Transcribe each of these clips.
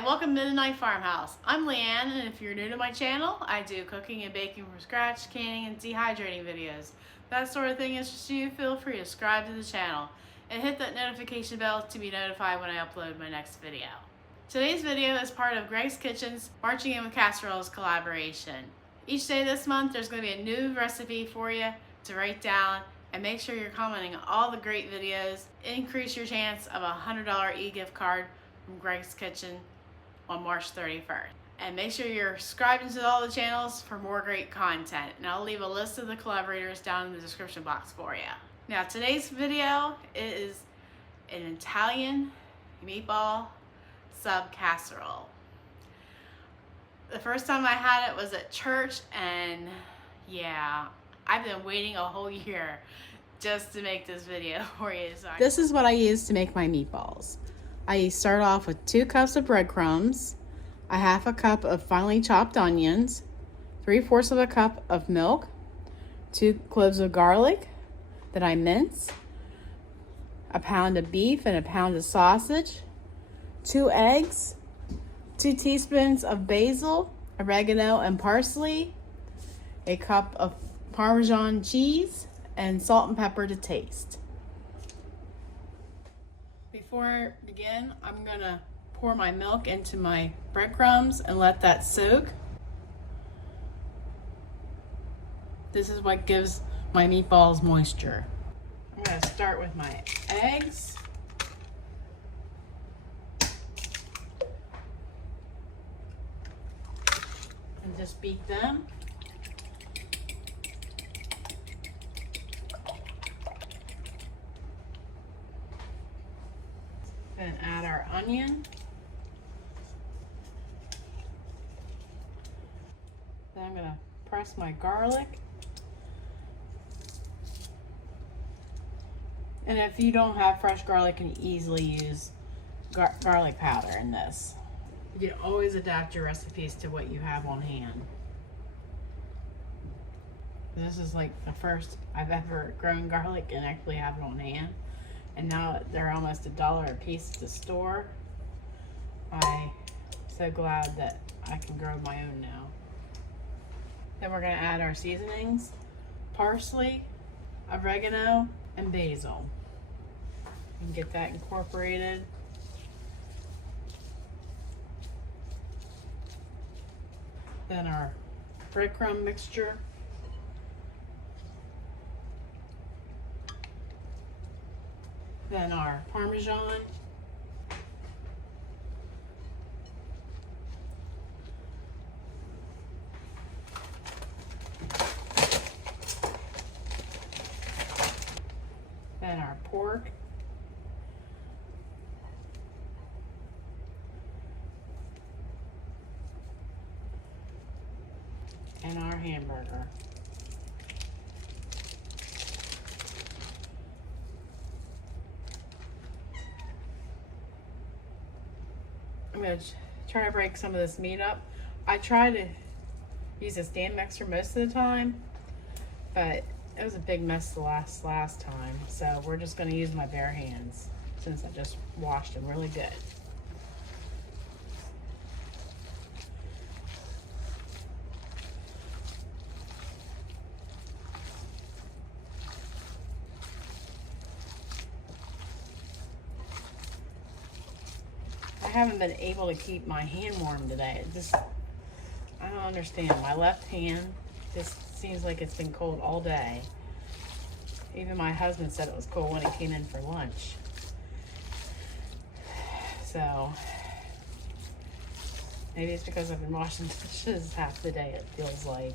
Hi, welcome to Mennonite Farmhouse. I'm Leanne, and if you're new to my channel, I do cooking and baking from scratch, canning, and dehydrating videos. If that sort of thing interests you, feel free to subscribe to the channel and hit that notification bell to be notified when I upload my next video. Today's video is part of Greg's Kitchen's Marching In with Casseroles collaboration. Each day this month, there's going to be a new recipe for you to write down, and make sure you're commenting on all the great videos. Increase your chance of a $100 e-gift card from Greg's Kitchen on March 31st. And make sure you're subscribing to all the channels for more great content. And I'll leave a list of the collaborators down in the description box for you. Now today's video is an Italian meatball sub casserole. The first time I had it was at church, and yeah, I've been waiting a whole year just to make this video for you. This is what I use to make my meatballs. I start off with 2 cups of breadcrumbs, a half a cup of finely chopped onions, 3/4 of a cup of milk, 2 cloves of garlic that I mince, a pound of beef and a pound of sausage, 2 eggs, 2 teaspoons of basil, oregano, and parsley, a cup of Parmesan cheese, and salt and pepper to taste. Before I begin, I'm gonna pour my milk into my breadcrumbs and let that soak. This is what gives my meatballs moisture. I'm gonna start with my eggs. And just beat them. Then add our onion. Then I'm gonna press my garlic. And if you don't have fresh garlic, you can easily use garlic powder in this. You can always adapt your recipes to what you have on hand. This is like the first I've ever grown garlic and actually have it on hand. And now they're almost $1 a piece at the store. I'm so glad that I can grow my own now. Then we're gonna add our seasonings: parsley, oregano, and basil. You can get that incorporated. Then our breadcrumb mixture. Then our Parmesan. Then our pork. And our hamburger. I'm going to try to break some of this meat up. I try to use a stand mixer most of the time, but it was a big mess the last time. So we're just going to use my bare hands since I just washed them really good. I haven't been able to keep my hand warm today. I don't understand. My left hand just seems like it's been cold all day. Even my husband said it was cold when he came in for lunch. So maybe it's because I've been washing dishes half the day, it feels like.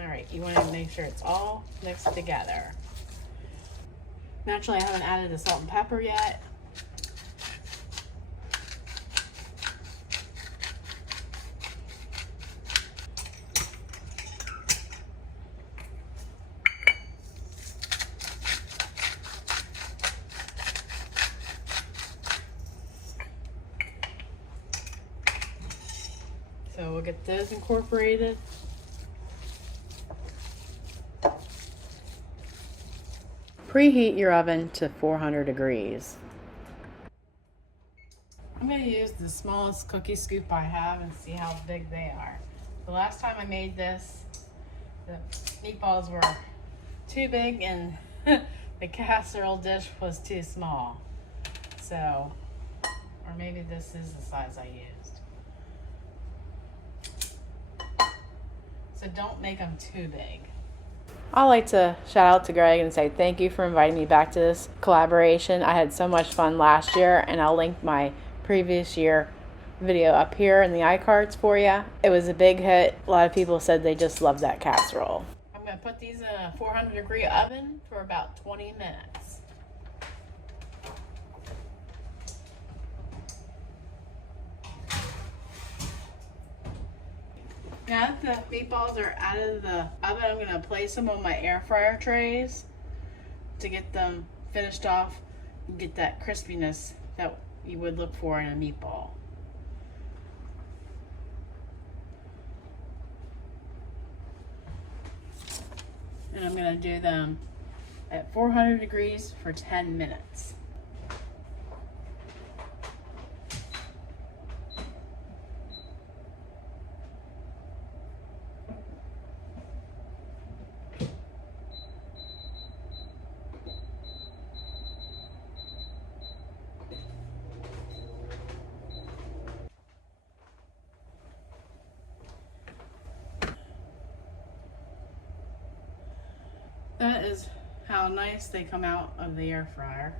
All right, you want to make sure it's all mixed together. Naturally, I haven't added the salt and pepper yet. So we'll get those incorporated. Preheat your oven to 400 degrees. I'm going to use the smallest cookie scoop I have and see how big they are. The last time I made this, the meatballs were too big and the casserole dish was too small. So, or maybe this is the size I used. So don't make them too big. I'd like to shout out to Greg and say thank you for inviting me back to this collaboration. I had so much fun last year, and I'll link my previous year video up here in the iCards for you. It was a big hit. A lot of people said they just loved that casserole. I'm going to put these in a 400-degree oven for about 20 minutes. Now that the meatballs are out of the oven, I'm going to place them on my air fryer trays to get them finished off and get that crispiness that you would look for in a meatball. And I'm going to do them at 400 degrees for 10 minutes. That is how nice they come out of the air fryer.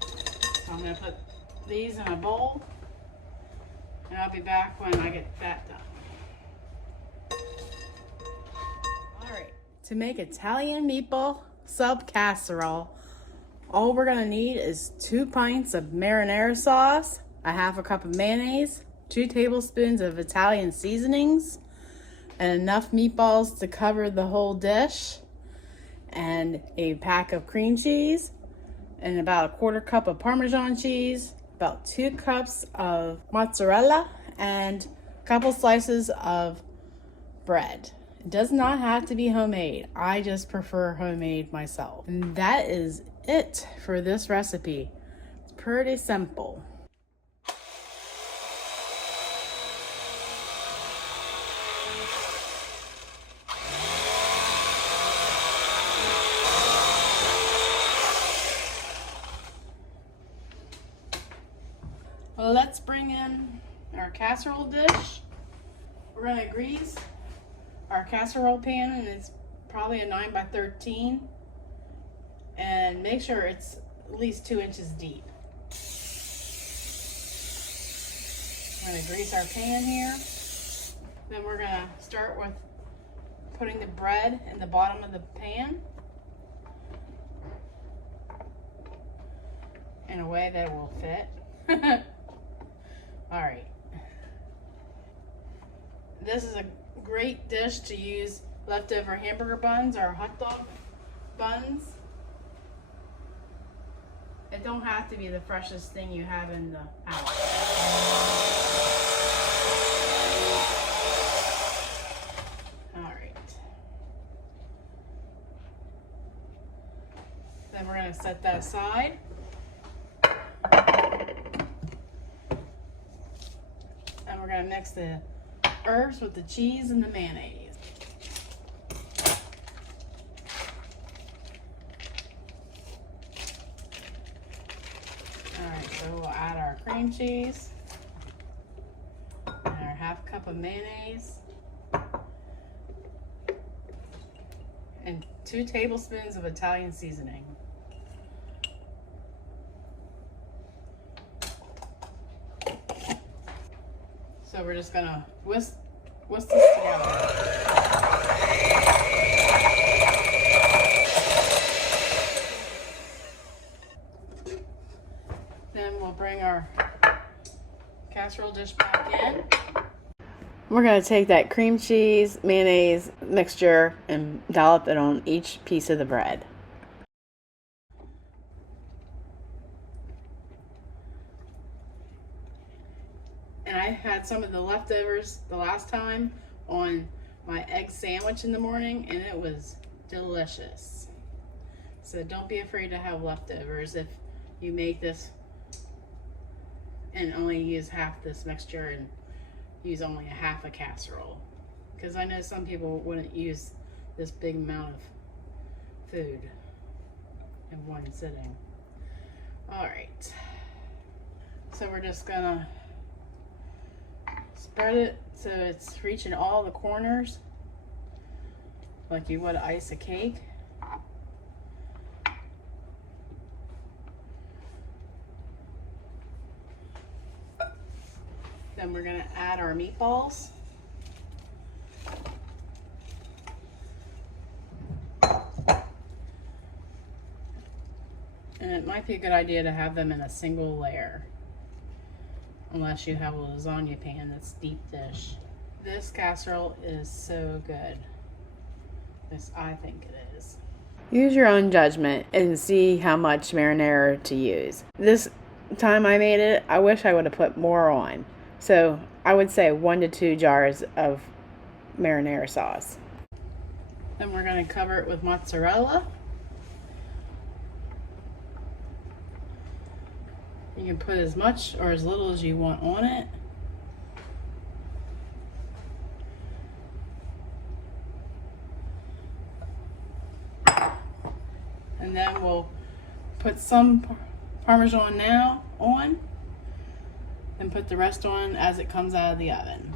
So I'm going to put these in a bowl, and I'll be back when I get that done. Alright, to make Italian meatball sub casserole, all we're going to need is 2 pints of marinara sauce, a half a cup of mayonnaise, 2 tablespoons of Italian seasonings, and enough meatballs to cover the whole dish, and a pack of cream cheese, and about a 1/4 cup of Parmesan cheese, about 2 cups of mozzarella, and a couple slices of bread. It does not have to be homemade. I just prefer homemade myself. And that is it for this recipe. It's pretty simple. Well, let's bring in our casserole dish. We're going to grease our casserole pan, and it's probably a 9 by 13. And make sure it's at least 2 inches deep. We're going to grease our pan here. Then we're going to start with putting the bread in the bottom of the pan in a way that it will fit. Alright. This is a great dish to use leftover hamburger buns or hot dog buns. It don't have to be the freshest thing you have in the house. Alright. Then we're going to set that aside. We're going to mix the herbs with the cheese and the mayonnaise. Alright, so we'll add our cream cheese and our 1/2 cup of mayonnaise and 2 tablespoons of Italian seasoning. So we're just gonna whisk this together. Then we'll bring our casserole dish back in. We're gonna take that cream cheese, mayonnaise mixture and dollop it on each piece of the bread. And I had some of the leftovers the last time on my egg sandwich in the morning, and it was delicious. So don't be afraid to have leftovers if you make this and only use half this mixture and use only a half a casserole. Because I know some people wouldn't use this big amount of food in one sitting. Alright. So we're just gonna spread it so it's reaching all the corners like you would ice a cake. Then we're gonna add our meatballs. And it might be a good idea to have them in a single layer, unless you have a lasagna pan that's deep dish. This casserole is so good. This, I think it is. Use your own judgment and see how much marinara to use. This time I made it, I wish I would have put more on. So I would say 1 to 2 jars of marinara sauce. Then we're going to cover it with mozzarella. You can put as much or as little as you want on it. And then we'll put some Parmesan now on and put the rest on as it comes out of the oven.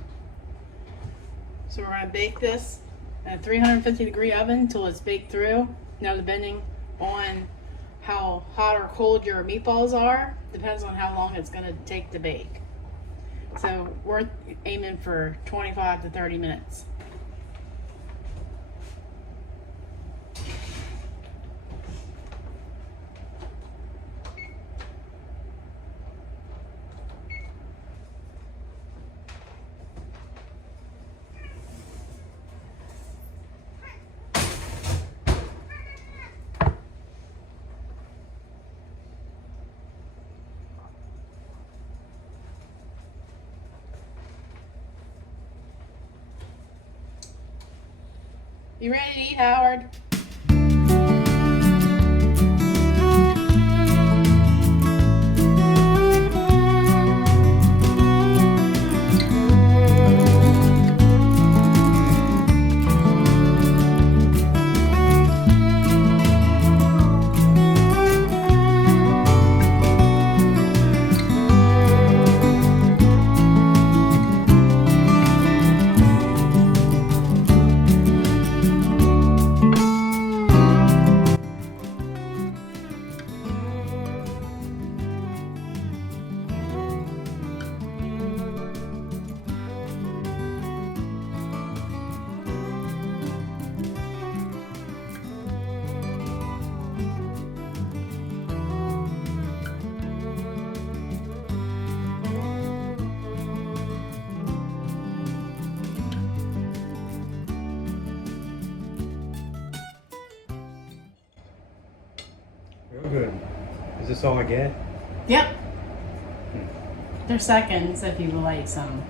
So we're going to bake this at a 350-degree oven until it's baked through. Now depending on how hot or cold your meatballs are, depends on how long it's going to take to bake. So we're aiming for 25 to 30 minutes. You ready to eat, Howard? Real good. Is this all I get? Yep. They're seconds if you would like some.